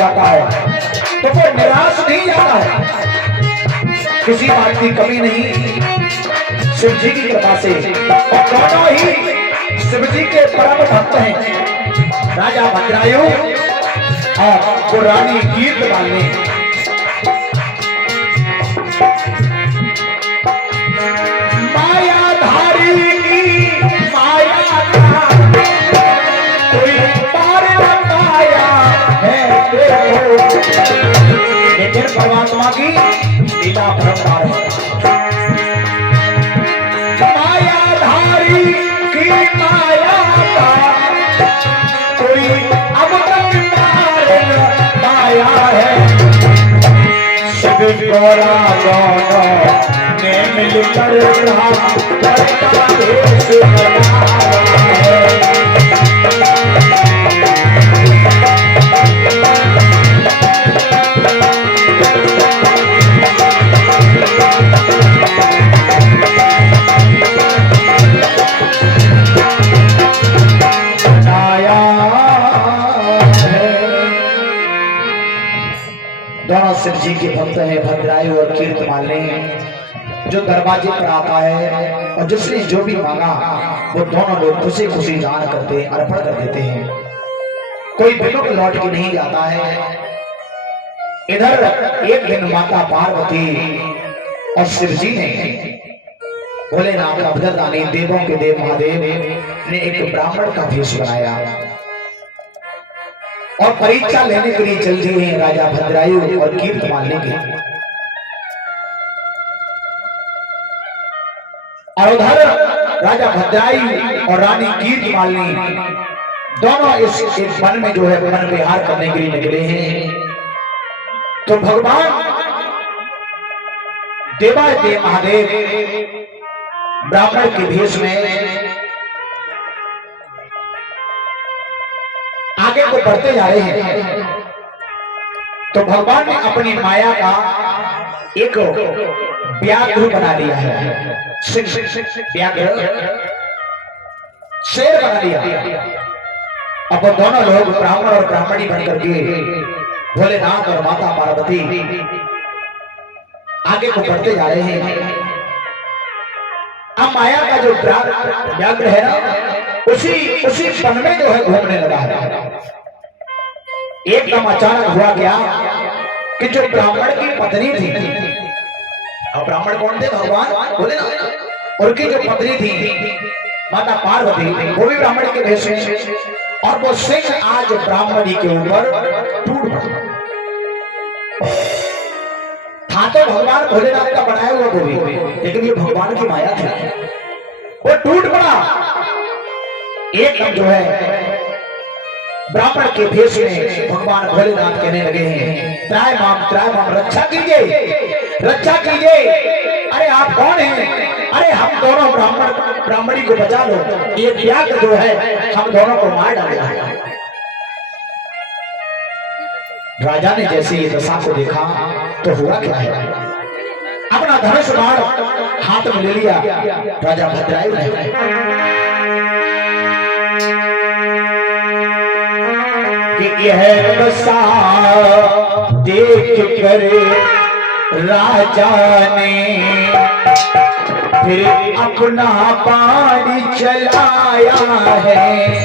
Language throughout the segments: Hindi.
जाता है तो वो निराश नहीं जाता है, किसी बात की कमी नहीं, शिव जी की कृपा से। और दोनों ही शिव जी के परम भक्त हैं, राजा भद्रायु और वो रानी कीर्तमालिनी। मायाधारी की माया का कोई पार न पाया है, लेकिन परमात्मा की लीला परंपार है। मायाधारी की माया का कोई अब तक पार न पाया है, शिव गौरा दोनों ने मिलकर करता देश बनाया है। दोनों शिव जी के भक्त हैं, भद्रायु और कीर्तमालिनी। जो दरवाजे पर आता है और जिसने जो भी मांगा वो दोनों लोग खुशी खुशी दान करते, अर्पण कर देते हैं। कोई बिल्कुल लौट के नहीं जाता है। इधर एक दिन माता पार्वती और शिव जी ने, भोलेनाथ अवधरानी, देवों के देव महादेव ने एक ब्राह्मण का भेष बनाया और परीक्षा लेने के लिए चल दिए हैं राजा भद्रायु और कीर्तमालिनी के। और उधर राजा भद्रायु और रानी कीर्तमालिनी दोनों इस एक वन में जो है वन विहार करने के लिए निकले हैं। तो भगवान देवादेव महादेव ब्राह्मण के भेष में आगे को बढ़ते जा रहे हैं। तो भगवान ने अपनी माया का एक व्याघ्र बना लिया है, व्याघ्र शेर बना लिया। अब वो दोनों लोग ब्राह्मण और ब्राह्मणी बनकर के भोलेनाथ और माता पार्वती आगे को बढ़ते जा रहे हैं। अब माया का जो व्याघ्र है ना, उसी वन में जो है घूमने लगा है। एकदम अचानक हुआ क्या कि जो ब्राह्मण की पत्नी थी, अब ब्राह्मण कौन थे? भगवान भोलेनाथ। उनकी जो पत्नी थी माता पार्वती, वो भी ब्राह्मण के भेष में, और वो सिंह आज ब्राह्मणी के ऊपर टूट पड़ा। था तो भगवान भोलेनाथ का बनाया हुआ वो भी, लेकिन ये भगवान की माया थी, वो टूट पड़ा। एकदम जो है ब्राह्मण के भेष में भगवान भोलेनाथ कहने लगे हैं, त्राय माम रक्षा कीजिए, रक्षा कीजिए। अरे आप कौन हैं? अरे हम दोनों ब्राह्मणी को बचा लो, ये व्याघ्र जो है हम दोनों को मार डालेगा। राजा ने जैसे ये दशा को देखा तो हुआ क्या है, अपना धनुष बाण हाथ में ले लिया राजा भद्रायु ने। यह दशा देख कर राजा ने फिर अपना बाण चलाया है।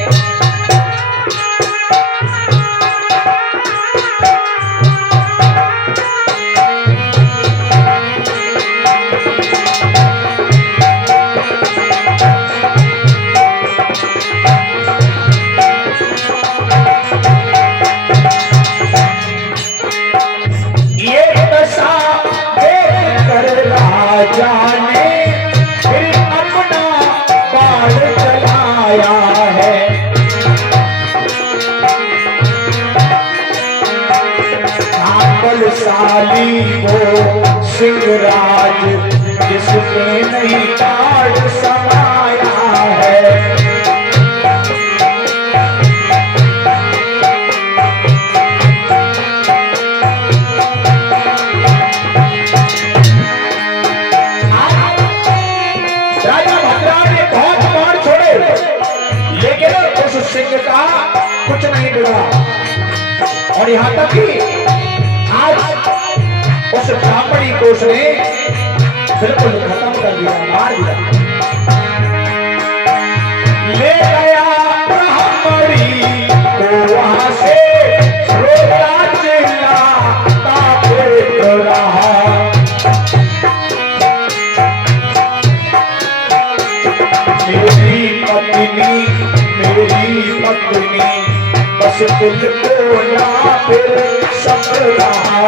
बलशाली वो सिंहराज जिसने नहीं ताड़ समाया है। राजा भद्रायु ने बहुत बाण छोड़े, लेकिन उस सिंह का कुछ नहीं बिगड़ा। और यहाँ तक कि आज उस ब्राह्मणी को उसने बिल्कुल खत्म कर दिया, मार दिया। ले गया ब्राह्मणी को वहां से, रोता चिल्लाता फिर रहा। मेरी पत्नी बस तुझको ना फिर सब रहा।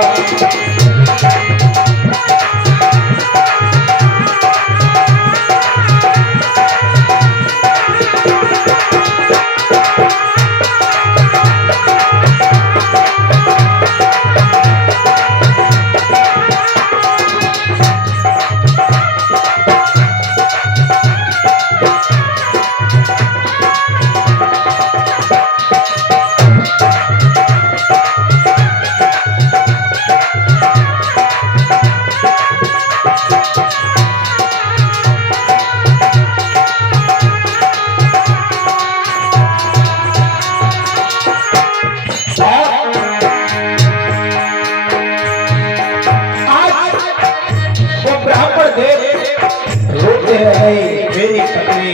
मेरी पत्नी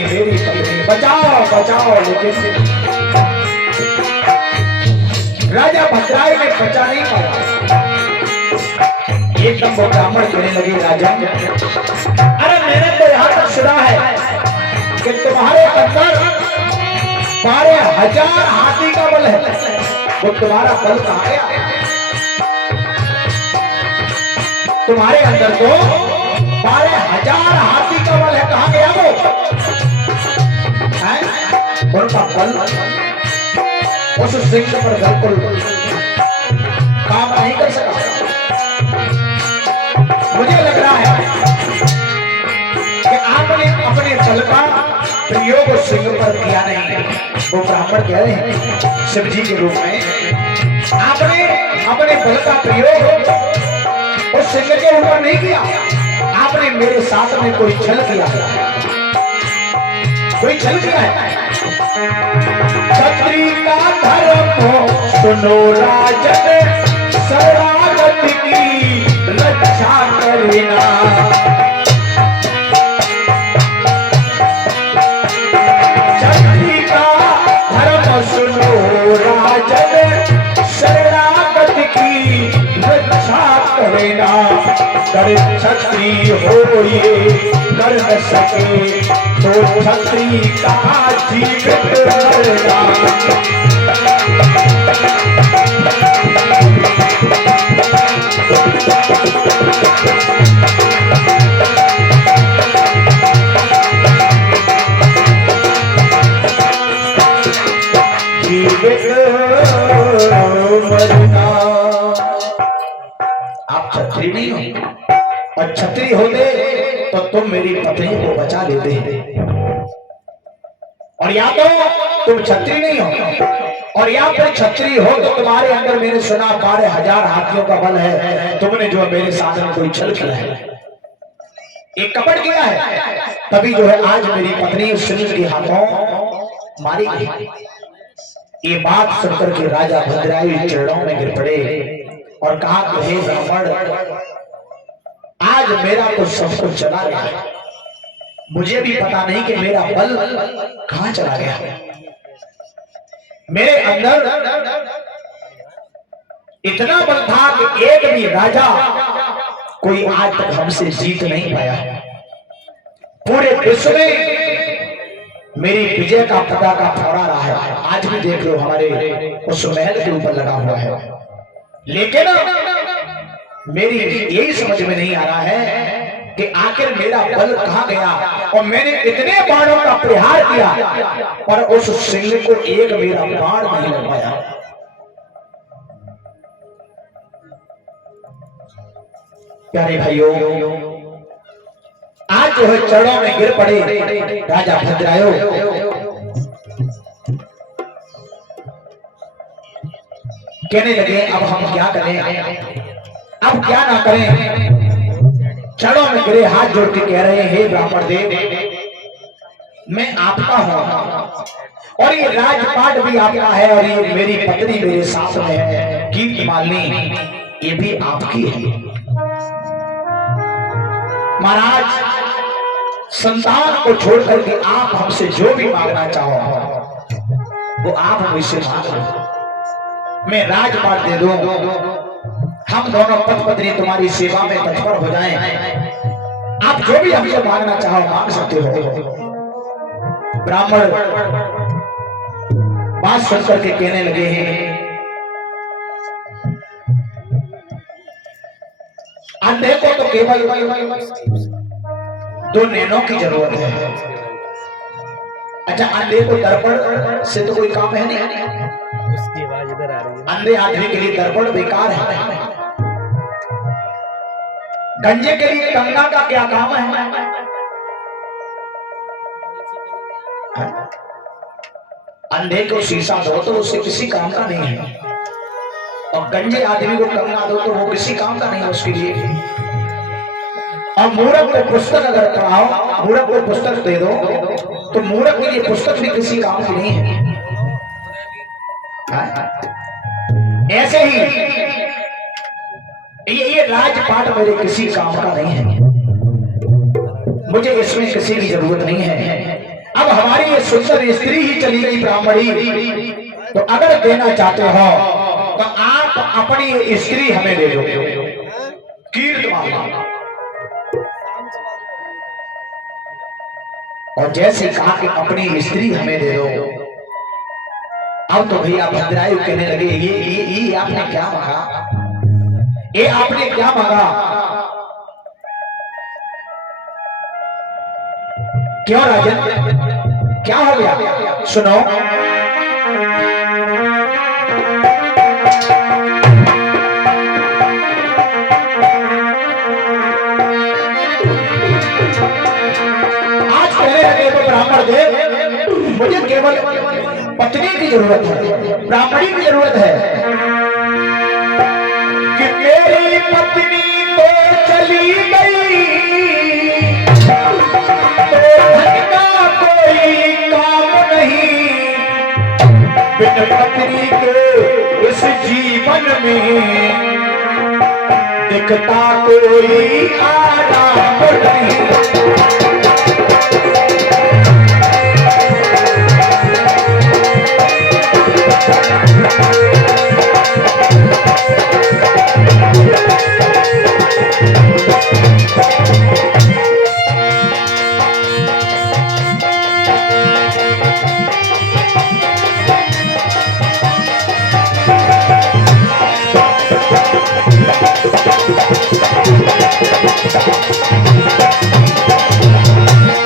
बचाओ बचाओ, लेकिन राजा भद्रायु ने बचा नहीं पाया। एकदम वो ब्राह्मण कहने लगे, राजा अरे मैंने तो यहाँ तक सुना है कि तुम्हारे अंदर 12,000 हाथी का बल है, वो तुम्हारा बल कहाँ गया? तुम्हारे अंदर तो 12,000 हाथी का बल है, कहाँ गया वो? उनका बल उस सिंह पर बिल्कुल काम नहीं कर सका। मुझे लग रहा है कि आपने अपने बल का प्रयोग सिंह पर किया नहीं। वो ब्राह्मण कह रहे हैं शिव जी के रूप में, आपने अपने बल का प्रयोग उस सिंह के ऊपर नहीं किया, आपने मेरे साथ में कोई छल किया, कोई छल किया है। क्षत्रिय का धर्म सुनो राजन, शरणागत की रक्षा करना। क्षत्रिय का धर्म सुनो राजन, शरणागत की रक्षा करना। कर क्षत्रिय हो ये कर न सके तो क्षत्रिय का जीवित करना। जीवित मरना। आप क्षत्रिय नहीं हो, और क्षत्रिय होते तो तुम मेरी पत्नी को बचा लेते, और या तो तुम क्षत्रिय नहीं हो और या फिर क्षत्रिय हो तो तुम्हारे अंदर मैंने सुना 12,000 हाथियों का बल है। तुमने जो मेरे साथ में कोई छल किया है, एक कपट किया है, तभी जो है आज मेरी पत्नी उस सिंह के हाथों मारी गई। ये बात सुनकर के राजा भद्रायु चरणों में गिर पड़े और कहा कि हे ब्राह्मण, आज मेरा तो सब कुछ चला गया, मुझे भी पता नहीं कि मेरा बल कहां चला गया। मेरे अंदर इतना बल था कि एक भी राजा कोई आज तक हमसे जीत नहीं पाया। पूरे विश्व में मेरी विजय का पताका फहरा रहा है। आज भी देख लो हमारे उस महल के ऊपर लगा हुआ है, लेकिन मेरी यही समझ में नहीं आ रहा है कि आखिर मेरा बल कहां गया। और मैंने इतने बाणों का प्रहार किया पर उस सिंह को एक मेरा बाण नहीं लग पाया। प्यारे भाइयों, आज जो है चरणों में गिर पड़े राजा भद्रायु। कहने लगे अब हम क्या करें, अब क्या ना करें। चरणों में गिरे हाथ जोड़ के कह रहे हैं, हे ब्राह्मण देव, मैं आपका हूं और ये राजपाट भी आपका है और ये मेरी पत्नी मेरे साथ में है कीर्ति मालिनी, ये भी आपकी है। महाराज, संतान को छोड़ करके आप हमसे जो भी मांगना चाहो वो आप मुझसे मांग लो, मैं राजपाट दे दूं। हम दोनों पति पत्नी तुम्हारी सेवा में तत्पर हो जाएं। आप जो भी हमसे मांगना चाहो मांग सकते हो। ब्राह्मण बात सुन करके कहने लगे हैं, अंधे को तो केवल 2 नैनों की जरूरत है। अच्छा, अंधे को दर्पण से तो कोई काम है नहीं, उसकी आवाज इधर आ रही है। अंधे आदमी के लिए दर्पण बेकार है। गंजे के लिए गंगा का क्या काम है? अंधे को शीशा दो तो उससे किसी काम का नहीं है, और गंजे आदमी को गंगा दो तो वो किसी काम का नहीं है उसके लिए। और मूर्ख को पुस्तक अगर पढ़ाओ, मूर्ख को पुस्तक दे दो तो मूर्ख के लिए पुस्तक भी किसी काम की नहीं है। ऐसे ही ये राजपाट मेरे किसी काम का नहीं है, मुझे इसमें किसी की जरूरत नहीं है। अब हमारी ये सुंदर स्त्री ही चली गई ब्राह्मणी, तो अगर देना चाहते हो तो आप अपनी स्त्री हमें दे दो, कीर्तमान। और जैसे कहा कि अपनी स्त्री हमें दे दो, अब तो भैया भद्रायु कहने लगे, ये आपने क्या मांगा? ये आपने क्या मांगा? क्यों राजन, क्या हो गया? सुनो, आज कहने लगे तो ब्राह्मण देव, मुझे केवल पत्नी की जरूरत है, ब्राह्मणी की जरूरत है। कि मेरी पत्नी तो चली गई, बिन पत्नी के इस जीवन में दिखता कोई आराम नहीं।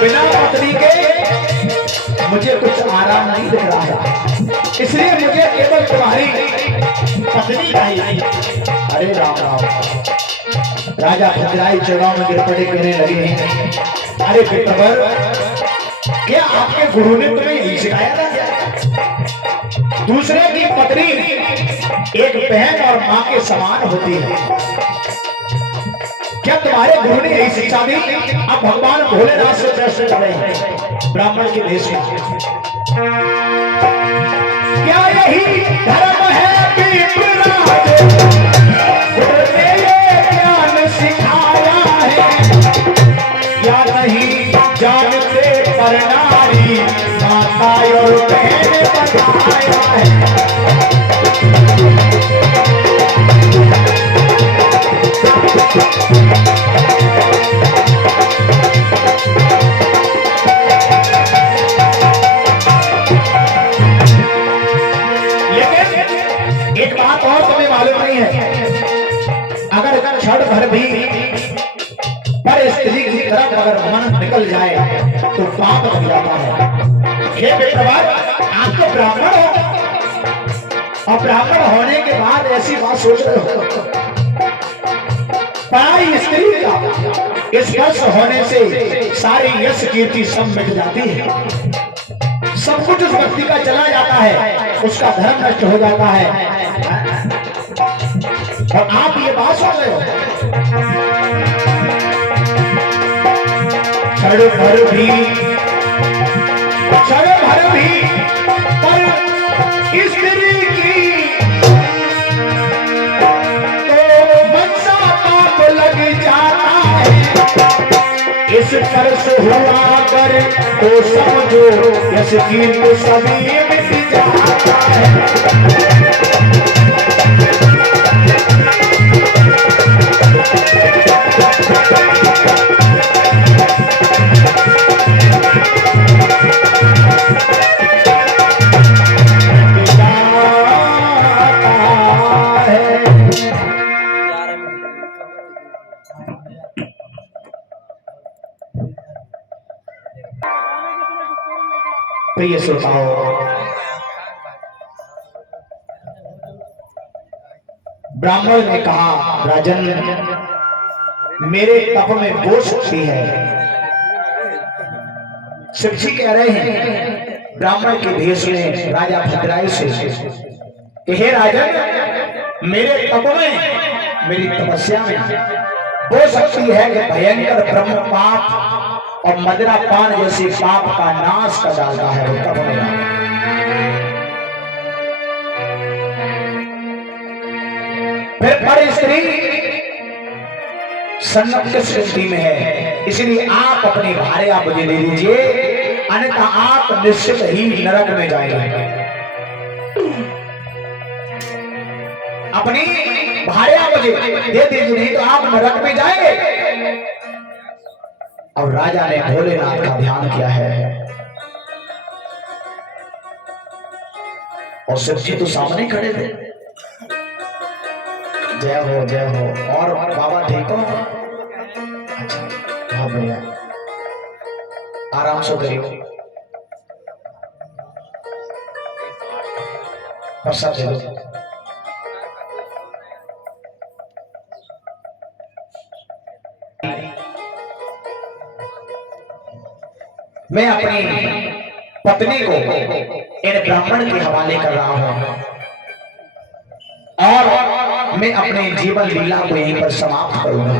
बिना पत्नी के मुझे कुछ आराम नहीं दिख रहा है, इसलिए मुझे केवल तुम्हारी पत्नी चाहिए। अरे राम राम। राजा भद्रायु चढ़ाव में गिर पड़े, कहने लगे हैं, अरे पितृवर, क्या आपके गुरु ने तुम्हें यही सिखाया था? दूसरे की पत्नी एक बहन और मां के समान होती है। क्या तुम्हारे गुरु ने यही शिक्षा दी? अब भगवान भोलेनाथ से प्रश्न कर रहे हैं ब्राह्मण के भेष में। क्या यही धर्म है विप्राज, गुरु ने ये ज्ञान सिखाया है? या नहीं जानते पर नारी माता और बहन बताया है? एक बात और तुम्हें मालूम नहीं है, अगर क्षण भर भी पर स्त्री की तरफ अगर मन निकल जाए तो पाप बन जाता है। हे बेटवार, आप तो ब्राह्मण हो, और ब्राह्मण होने के बाद ऐसी बात सोच रहे हो? पराई स्त्री का स्पर्श होने से सारी यश कीर्ति सब मिट जाती है, सब कुछ उस व्यक्ति का चला जाता है, उसका धर्म नष्ट हो जाता है। और आप ये बात सुन रहे हो? क्षण भर भी क्षण घर भी पर स्त्री की तो मनसा पाप लग जाता है। इस तरस हुआ कर तो समझो यश कीर्त सभी मिट जाता है। प्रिय श्रोताओं, ब्राह्मण ने कहा, राजन मेरे तप में वो शक्ति है। शिव जी कह रहे हैं ब्राह्मण के भेष में राजा भद्रायु से, हे राजन मेरे तप में, मेरी तपस्या में वो शक्ति है कि भयंकर ब्रह्म पाप और मदिरा पान जैसे पाप का नाश कर डालता है। वो तप में फिर पर स्त्री सन्नत स्थिति में है, इसलिए आप अपनी भार्या मुझे दे दीजिए, अन्यथा आप निश्चित ही नरक में जाएंगे। अपनी भार्या मुझे दे दीजिए, नहीं तो आप नरक में जाएंगे। और राजा ने भोलेनाथ का ध्यान किया है और शिव जी तो सामने खड़े थे। जय हो जय हो। और बाबा ठीक हो? अच्छा बहुत बढ़िया, आराम से करियो। प्रसाद दे दो। मैं अपनी पत्नी को इन ब्राह्मण के हवाले कर रहा हूं और मैं अपने जीवन लीला को यहीं पर समाप्त करूंगा,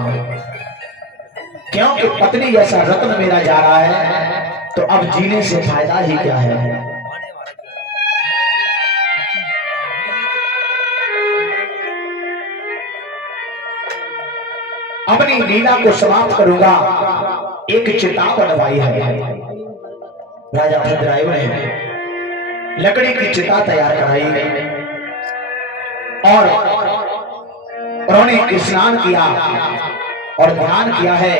क्योंकि पत्नी जैसा रत्न मेरा जा रहा है तो अब जीने से फायदा ही क्या है। अपनी लीला को समाप्त करूंगा। एक चिता बनवाई है राजा भद्रायु ने, लकड़ी की चिता तैयार कराई और उन्होंने स्नान किया और ध्यान किया है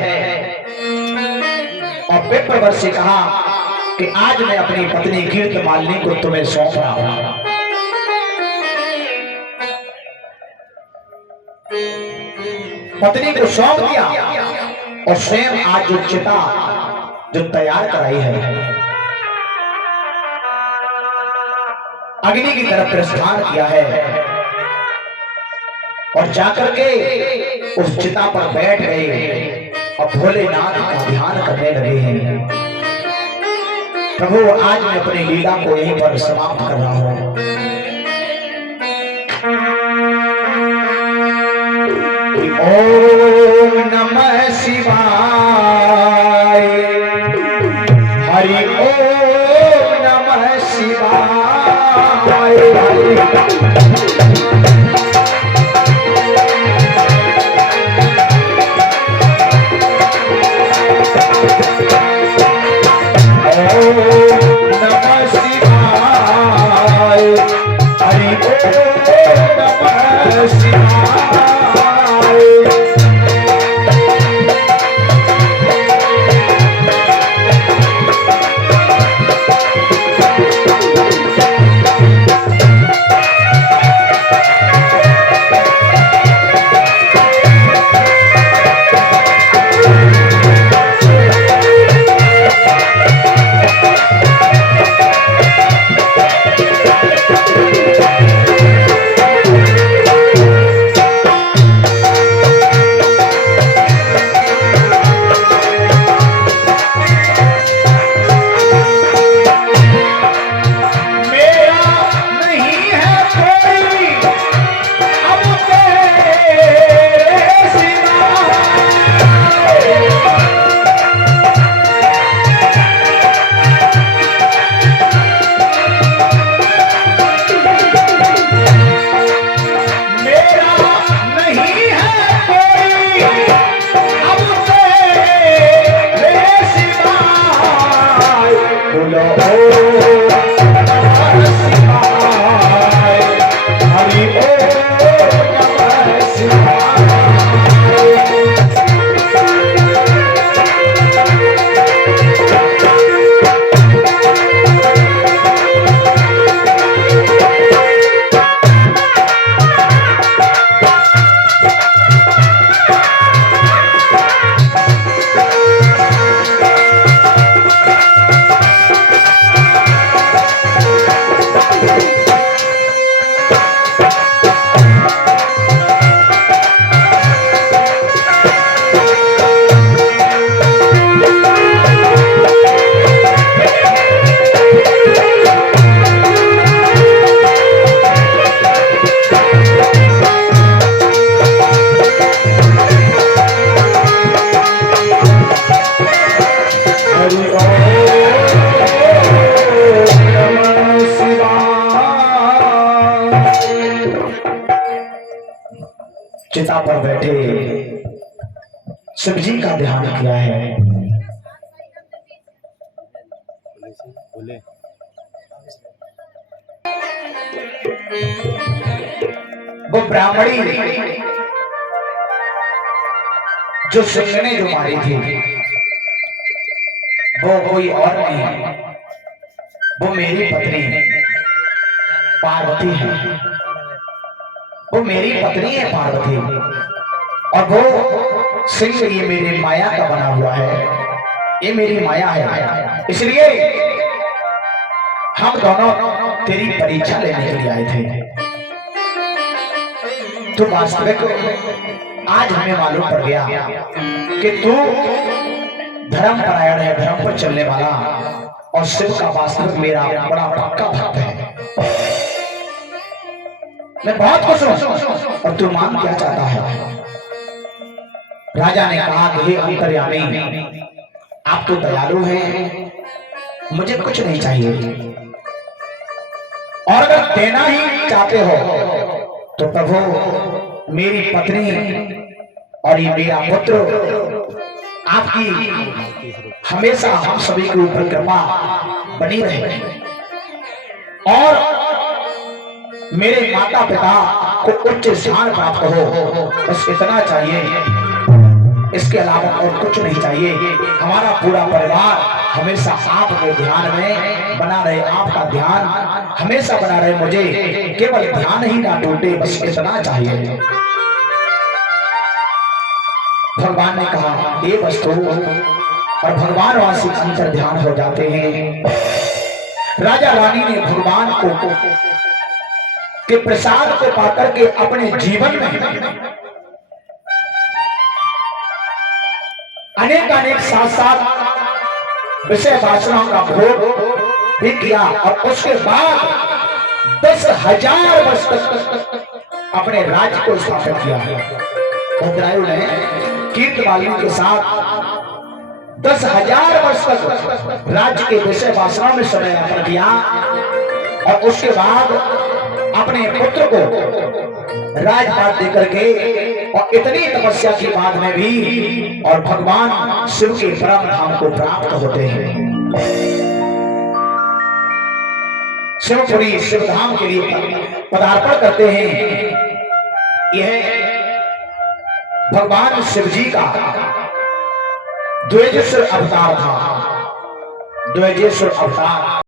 और विप्रवर से कहा कि आज मैं अपनी पत्नी कीर्त मालिनी को तुम्हें सौंप रहा हूं। पत्नी को सौंप दिया और स्वयं आज जो चिता जो तैयार कराई है अग्नि की तरफ प्रस्थान किया है और जाकर के उस चिता पर बैठ गए और भोलेनाथ का ध्यान करने लगे हैं। प्रभु आज मैं अपनी लीला को यहीं पर समाप्त कर रहा हूं। ओम नमः शिवाय, हरि ओम नमः शिवाय। चिता पर बैठे शिव जी का ध्यान किया है। वो ब्राह्मणी जो सिंह ने जो मारी थी वो कोई और नहीं, वो मेरी पत्नी पार्वती है। वो मेरी पत्नी है पार्वती, और वो सिंह ये मेरी माया का बना हुआ है, ये मेरी माया है। इसलिए हम दोनों तेरी परीक्षा लेने के लिए आए थे। तो वास्तविक आज हमें मालूम पड़ गया कि तू धर्म परायण है, धर्म पर चलने वाला, और शिव का वास्तविक मेरा बड़ा पक्का भक्त है। मैं बहुत खुश हूं, और तू मान क्या चाहता है? राजा ने कहा कि हे अंतर्यामी, आप तो दयालु हैं, मुझे कुछ नहीं चाहिए, और अगर देना ही चाहते हो तो प्रभु मेरी पत्नी और ये मेरा पुत्र, आपकी हमेशा हम सभी के ऊपर कृपा बनी रहे, और मेरे माता पिता को उच्च स्थान प्राप्त हो, बस इतना चाहिए, इसके अलावा और कुछ नहीं चाहिए। हमारा पूरा परिवार हमेशा आपके ध्यान में बना रहे, आपका ध्यान हमेशा बना रहे, मुझे केवल ध्यान ही ना टूटे, बस इतना चाहिए। भगवान ने कहा ये वस्तु, और भगवान वासी अंतर ध्यान हो जाते हैं। राजा रानी ने भगवान को के प्रसाद को पाकर के अपने जीवन में अनेक साथ साथ विषय वासनाओं का भोग भी किया, और उसके बाद 10,000 वर्ष तक अपने राज्य को स्थापित किया। भद्रायु ने कीर्तवालिनी के साथ 10,000 वर्ष तक राज्य के विषय वासनाओं में समय यापन किया, और उसके बाद अपने पुत्र को राजपाट देकर के, और इतनी तपस्या के बाद में भी, और भगवान शिव के परम धाम को प्राप्त होते हैं। शिवपुरी शिव धाम के लिए पदार्पण करते हैं। यह भगवान शिव जी का द्विजेश्वर अवतार था, द्विजेश्वर अवतार।